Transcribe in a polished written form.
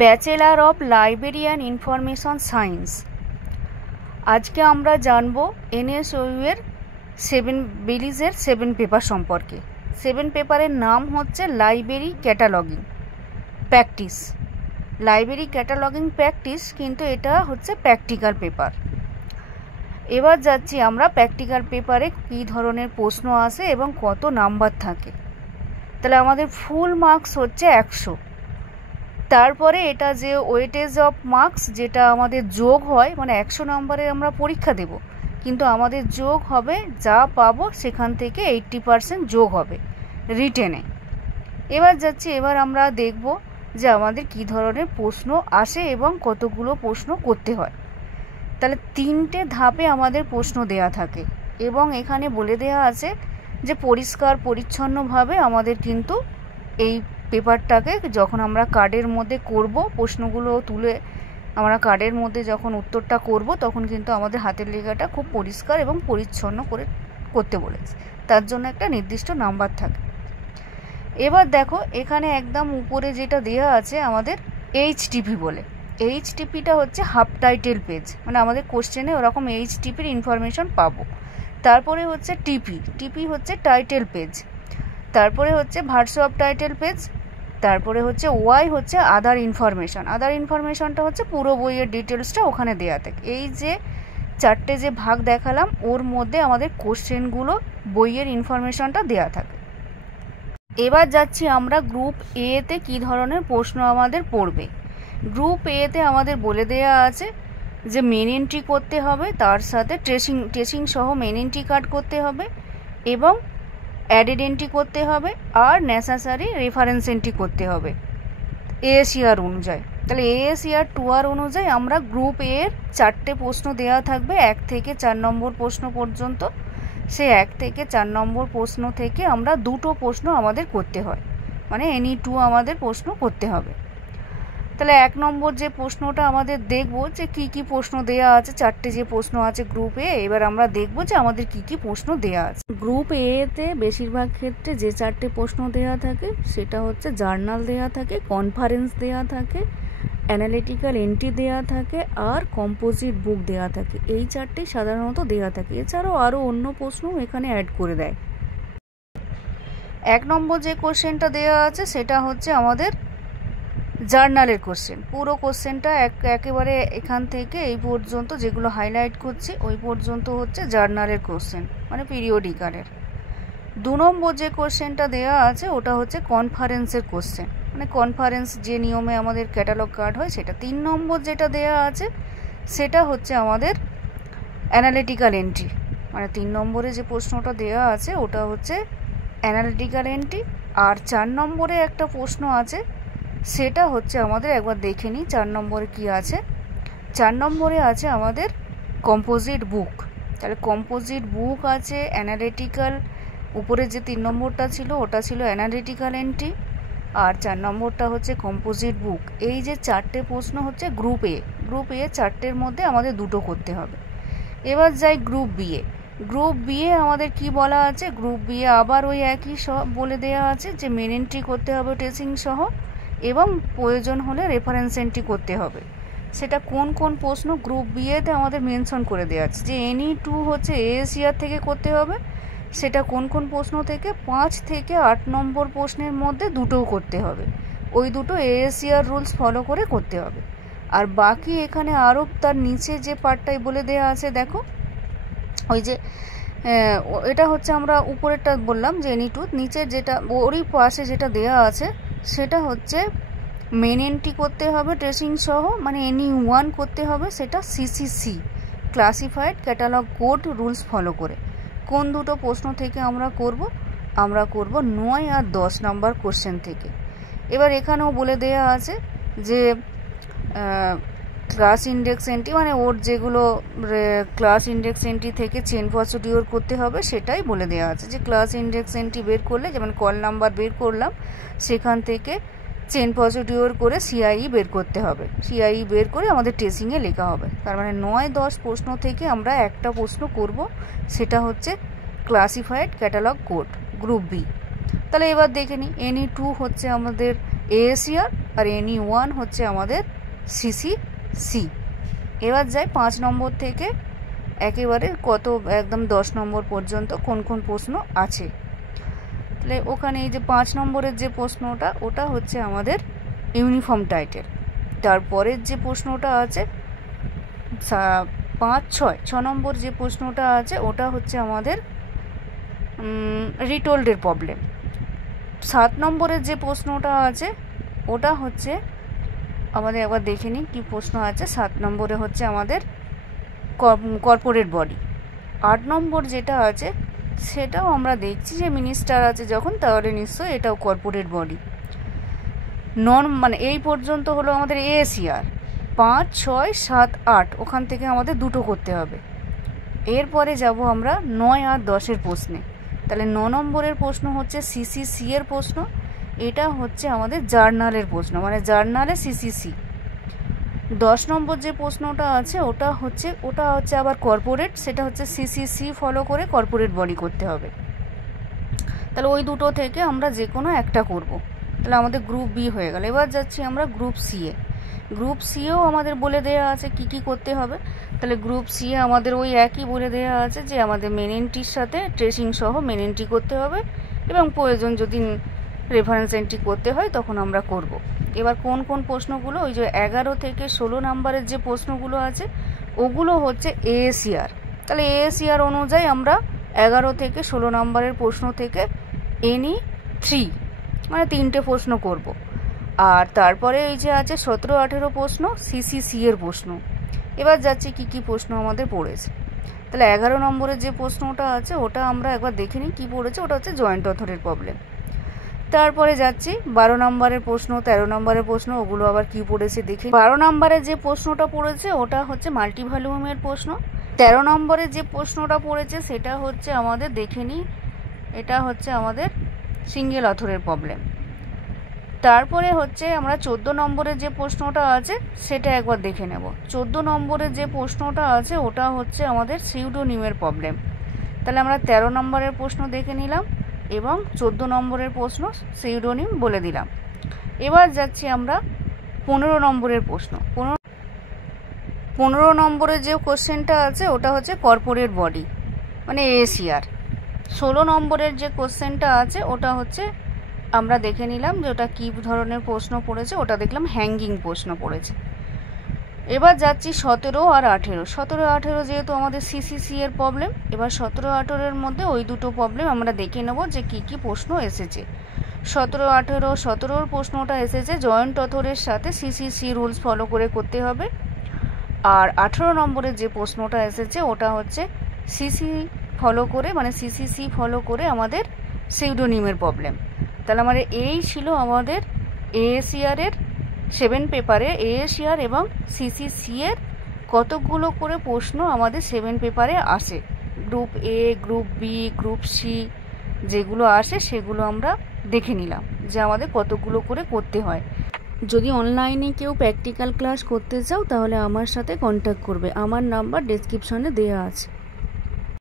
Bachelor of library and information science. আজকে আমরা জানব এনএসইউ এর বিলিজের 7 পেপার সম্পর্কে। 7 পেপারের নাম হচ্ছে library cataloguing practice. Library cataloguing practice, কিন্তু এটা হচ্ছে প্র্যাকটিক্যাল পেপার। এবার যাচ্ছি আমরা প্র্যাকটিক্যাল পেপারে কী ধরনের প্রশ্ন আসে এবং কত নাম্বার থাকে। তাহলে আমাদের ফুল মার্কস হচ্ছে 100। তারপরে এটা যে ওয়েটেজ অফ মার্কস, যেটা আমাদের যোগ হয়, মানে 100 নম্বরের আমরা পরীক্ষা দেব, কিন্তু আমাদের যোগ হবে যা পাবো সেখান থেকে 80% যোগ হবে রিটেনে। এবার যাচ্ছি, এবার আমরা দেখব যে আমাদের কি ধরনের প্রশ্ন আসে এবং কতগুলো প্রশ্ন করতে হয়। তাহলে 3টে ধাপে আমাদের প্রশ্ন দেয়া থাকে এবং এখানে বলে দেয়া আছে যে পরিষ্কার পরিচ্ছন্নভাবে আমাদের কিন্তু এই পেপারটাকে যখন আমরা কার্ডের মধ্যে করব, প্রশ্নগুলো তুলে আমরা কার্ডের মধ্যে যখন উত্তরটা করব, তখন কিন্তু আমাদের হাতের লেখাটা খুব পরিষ্কার এবং পরিচ্ছন্ন করে করতে বলেছে। তার জন্য একটা নির্দিষ্ট নাম্বার থাকে। এবার দেখো, এখানে একদম উপরে যেটা দেওয়া আছে আমাদের এইচটিপি বলে। এইচটিপিটা হচ্ছে হাফ টাইটেল পেজ, মানে আমাদের কোশ্চেনে ওরকম এইচটিপির ইনফরমেশন পাবো। তারপরে হচ্ছে টিপি হচ্ছে টাইটেল পেজ। তারপরে হচ্ছে ভার্স অফ টাইটেল পেজ। তারপরে হচ্ছে ওয়াই হচ্ছে আদার ইনফরমেশন। আদার ইনফরমেশনটা হচ্ছে পুরো বইয়ের ডিটেলসটা ওখানে দেওয়া থাকে। এই যে 4টে যে ভাগ দেখালাম, ওর মধ্যে আমাদের কোশ্চেনগুলো, বইয়ের ইনফরমেশনটা দেওয়া থাকে। এবার যাচ্ছি আমরা গ্রুপ এ তে কী ধরনের প্রশ্ন আমাদের পড়বে। গ্রুপ এ তে আমাদের বলে দেওয়া আছে যে মেন এন্ট্রি করতে হবে, তার সাথে ট্রেসিং সহ মেন এন্ট্রি কার্ড করতে হবে এবং অ্যাডেড এন্ট্রি করতে হবে আর নেসেসারি রেফারেন্স এন্ট্রি করতে হবে এএসইআর অনুযায়ী। তাহলে এএসইআর 2R অনুযায়ী আমরা গ্রুপ এ এর 4টে প্রশ্ন দেওয়া থাকবে 1 থেকে 4 নম্বর প্রশ্ন পর্যন্ত। সে 1 থেকে 4 নম্বর প্রশ্ন থেকে আমরা 2টো প্রশ্ন আমাদের করতে হয়, মানে এনি 2 আমাদের প্রশ্ন করতে হবে। তাহলে 1 নম্বর যে প্রশ্নটা আমাদের দেখব যে কি কি প্রশ্ন দেয়া আছে, 4টে যে প্রশ্ন আছে গ্রুপ এ। এবার আমরা দেখব যে আমাদের কি কি প্রশ্ন দেয়া আছে। গ্রুপ এ তে বেশিরভাগ ক্ষেত্রে যে 4টে প্রশ্ন দেয়া থাকে সেটা হচ্ছে জার্নাল দেয়া থাকে, কনফারেন্স দেয়া থাকে, অ্যানালিটিক্যাল এন্ট্রি দেয়া থাকে আর কম্পোজিট বুক দেয়া থাকে। এই 4টেই সাধারণত দেয়া থাকে। এছাড়াও আরও অন্য প্রশ্নও এখানে অ্যাড করে দেয়। 1 নম্বর যে কোশ্চেনটা দেয়া আছে সেটা হচ্ছে আমাদের জার্নালের কোশ্চেন। পুরো কোশ্চেনটা একেবারে এখান থেকে এই পর্যন্ত যেগুলো হাইলাইট করছি ওই পর্যন্ত হচ্ছে জার্নালের কোশ্চেন, মানে পিরিয়ডিক্যালের। 2 নম্বর যে কোশ্চেনটা দেওয়া আছে ওটা হচ্ছে কনফারেন্সের কোশ্চেন, মানে কনফারেন্স যে নিয়মে আমাদের ক্যাটালগ কার্ড হয় সেটা। 3 নম্বর যেটা দেওয়া আছে সেটা হচ্ছে আমাদের অ্যানালিটিক্যাল এন্ট্রি, মানে 3 নম্বরে যে প্রশ্নটা দেওয়া আছে ওটা হচ্ছে অ্যানালিটিক্যাল এন্ট্রি। আর 4 নম্বরে একটা প্রশ্ন আছে, সেটা হচ্ছে আমাদের একবার দেখে নিই 4 নম্বরে কি আছে। 4 নম্বরে আছে আমাদের কম্পোজিট বুক। তাহলে কম্পোজিট বুক আছে, অ্যানালিটিক্যাল, উপরে যে 3 নম্বরটা ছিল ওটা ছিল অ্যানালিটিক্যাল এন্ট্রি, আর 4 নম্বরটা হচ্ছে কম্পোজিট বুক। এই যে 4টে প্রশ্ন হচ্ছে গ্রুপ এ। গ্রুপ এ 4টের মধ্যে আমাদের 2টো করতে হবে। এবার যাই group B A. Group B A আমাদের কি বলা আছে, গ্রুপ বি এ আবার ওই একই বলে দেওয়া আছে যে মেন এন্ট্রি করতে হবে ট্রেসিং সহ এবং প্রয়োজন হলে রেফারেন্স এন্ট্রি করতে হবে। সেটা কোন কোন প্রশ্ন গ্রুপ বি এতে আমাদের মেনশন করে দেওয়া আছে। যে এনি 2 হচ্ছে এএসইআর থেকে করতে হবে, সেটা কোন কোন প্রশ্ন থেকে, 5 থেকে 8 নম্বর প্রশ্নের মধ্যে 2টোও করতে হবে। ওই 2টো এএসইআর রুলস ফলো করে করতে হবে। আর বাকি এখানে আরও তার নিচে যে পার্টটাই বলে দেওয়া আছে, দেখো ওই যে এটা হচ্ছে আমরা উপরেরটা বললাম যে এনি 2, নিচের যেটা ওরই পাশে যেটা দেওয়া আছে সেটা হচ্ছে মেন এন্ট্রি করতে হবে ট্রেসিং সহ, মানে এনি 1 করতে হবে, সেটা CCC classified catalogue code rules follow করে। কোন 2টো প্রশ্ন থেকে আমরা করব 9 আর 10 নম্বর কোশ্চেন থেকে। এবার এখানেও বলে দেওয়া আছে যে ক্লাস ইন্ডেক্স এন্ট্রি, মানে ওর যেগুলো ক্লাস ইন্ডেক্স এন্ট্রি থেকে চেন প্রসিডিওর করতে হবে সেটাই বলে দেওয়া আছে। যে ক্লাস ইন্ডেক্স এন্ট্রি বের করলে, যেমন কল নাম্বার বের করলাম, সেখান থেকে চেন প্রসিডিওর করে সিআইই বের করতে হবে। সিআইই বের করে আমাদের ট্রেসিংয়ে লেখা হবে। তার মানে 9-10 প্রশ্ন থেকে আমরা একটা প্রশ্ন করব, সেটা হচ্ছে classified catalogue code group B. তাহলে এবার দেখে নিই, এনি 2 হচ্ছে আমাদের ASER, আর NE1 হচ্ছে আমাদের CCC। এবার যাই 5 নম্বর থেকে একেবারে একদম 10 নম্বর পর্যন্ত কোন কোন প্রশ্ন আছে। তাহলে ওখানে এই যে 5 নম্বরের যে প্রশ্নটা, ওটা হচ্ছে আমাদের ইউনিফর্ম টাইটেল। তারপরের যে প্রশ্নটা আছে 6 নম্বর যে প্রশ্নটা আছে, ওটা হচ্ছে আমাদের রিটোল্ডের প্রবলেম। 7 নম্বরের যে প্রশ্নটা আছে, ওটা হচ্ছে আমাদের, একবার দেখে নিই কী প্রশ্ন আছে। 7 নম্বরে হচ্ছে আমাদের কর্পোরেট বডি। 8 নম্বর যেটা আছে সেটাও আমরা দেখছি যে মিনিস্টার আছে যখন, তাহলে নিশ্চয়ই এটাও কর্পোরেট বডি। মানে এই পর্যন্ত হলো আমাদের ASER। 5, 6, 7, 8 ওখান থেকে আমাদের দুটো করতে হবে। এরপরে যাব আমরা 9 আর 10-এর প্রশ্নে। তাহলে 9 নম্বরের প্রশ্ন হচ্ছে CCC এর প্রশ্ন। এটা হচ্ছে আমাদের জার্নালের প্রশ্ন, মানে জার্নালে CCC। 10 নম্বর যে প্রশ্নটা আছে ওটা হচ্ছে আবার কর্পোরেট, সেটা হচ্ছে CCC ফলো করে কর্পোরেট বডি করতে হবে। তাহলে ওই দুটো থেকে আমরা যে কোনো একটা করব। তাহলে আমাদের গ্রুপ বি হয়ে গেল। এবার যাচ্ছি আমরা গ্রুপ সি এ। গ্রুপ সিও আমাদের বলে দেওয়া আছে কি কি করতে হবে। তাহলে গ্রুপ সি এ আমাদের ওই একই বলে দেওয়া আছে যে আমাদের মেন এন্ট্রির সাথে ট্রেসিং সহ মেন এন্ট্রি করতে হবে, এবং প্রয়োজন যদি রেফারেন্স এন্ট্রি করতে হয় তখন আমরা করব। এবার কোন কোন প্রশ্নগুলো, ওই যে 11 থেকে 16 নম্বরের যে প্রশ্নগুলো আছে ওগুলো হচ্ছে ASER। তাহলে ASER অনুযায়ী আমরা 11 থেকে 16 নম্বরের প্রশ্ন থেকে NE3 মানে 3টে প্রশ্ন করব। আর তারপরে এই যে আছে 17-18 প্রশ্ন CCC এর প্রশ্ন। এবার যাচ্ছি কি কি প্রশ্ন আমাদের পড়েছে। তাহলে 11 নম্বরের যে প্রশ্নটা আছে ওটা আমরা একবার দেখে নিই কী পড়েছে। ওটা হচ্ছে জয়েন্ট অথরের প্রবলেম। তারপরে যাচ্ছি 12 নম্বরের প্রশ্ন, 13 নম্বরের প্রশ্ন, ওগুলো আবার কি পড়েছে দেখি। 12 নম্বরের যে প্রশ্নটা পড়েছে ওটা হচ্ছে মাল্টিভলিউমের প্রশ্ন। 13 নম্বরের যে প্রশ্নটা পড়েছে সেটা হচ্ছে আমাদের দেখে নিই, এটা হচ্ছে আমাদের সিঙ্গেল অথরের প্রবলেম। তারপরে হচ্ছে আমরা 14 নম্বরের যে প্রশ্নটা আছে সেটা একবার দেখে নেব। 14 নম্বরের যে প্রশ্নটা আছে ওটা হচ্ছে আমাদের সিউডোনিমের প্রবলেম। তাহলে আমরা 13 নম্বরের প্রশ্ন দেখে নিলাম এবং 14 নম্বরের প্রশ্ন সিউডোনিম বলে দিলাম। এবার যাচ্ছি আমরা 15 নম্বরের প্রশ্ন। 15 নম্বরের যে কোশ্চেনটা আছে ওটা হচ্ছে কর্পোরেট বডি মানে ASER। 16 নম্বরের যে কোশ্চেনটা আছে ওটা হচ্ছে আমরা দেখে নিলাম যে ওটা কী ধরনের প্রশ্ন পড়েছে, ওটা দেখলাম হ্যাঙ্গিং প্রশ্ন পড়েছে। এবার যাচ্ছি 17 আর 18। 17-18 যেহেতু আমাদের CCC এর প্রবলেম, এবার 17-18-এর মধ্যে ওই দুটো প্রবলেম আমরা দেখে নেব যে কি কি প্রশ্ন এসেছে। 17-18, 17-র প্রশ্নটা এসেছে জয়েন্ট অথরের সাথে CCC রুলস ফলো করে করতে হবে। আর 18 নম্বরের যে প্রশ্নটা এসেছে ওটা হচ্ছে CCC ফলো করে আমাদের সিউডোনিমের প্রবলেম। তাহলে আমাদের এই ছিল আমাদের ASER এর 7 পেপারে ASER এবং CCC এর কতগুলো করে প্রশ্ন আমাদের 7 পেপারে আসে। Group A, group B, group C যেগুলো আসে সেগুলো আমরা দেখে নিলাম যে আমাদের কতগুলো করে করতে হয়। যদি অনলাইনে কেউ প্র্যাকটিক্যাল ক্লাস করতে চাও তাহলে আমার সাথে কন্ট্যাক্ট করবে, আমার নাম্বার ডেসক্রিপশনে দেওয়া আছে।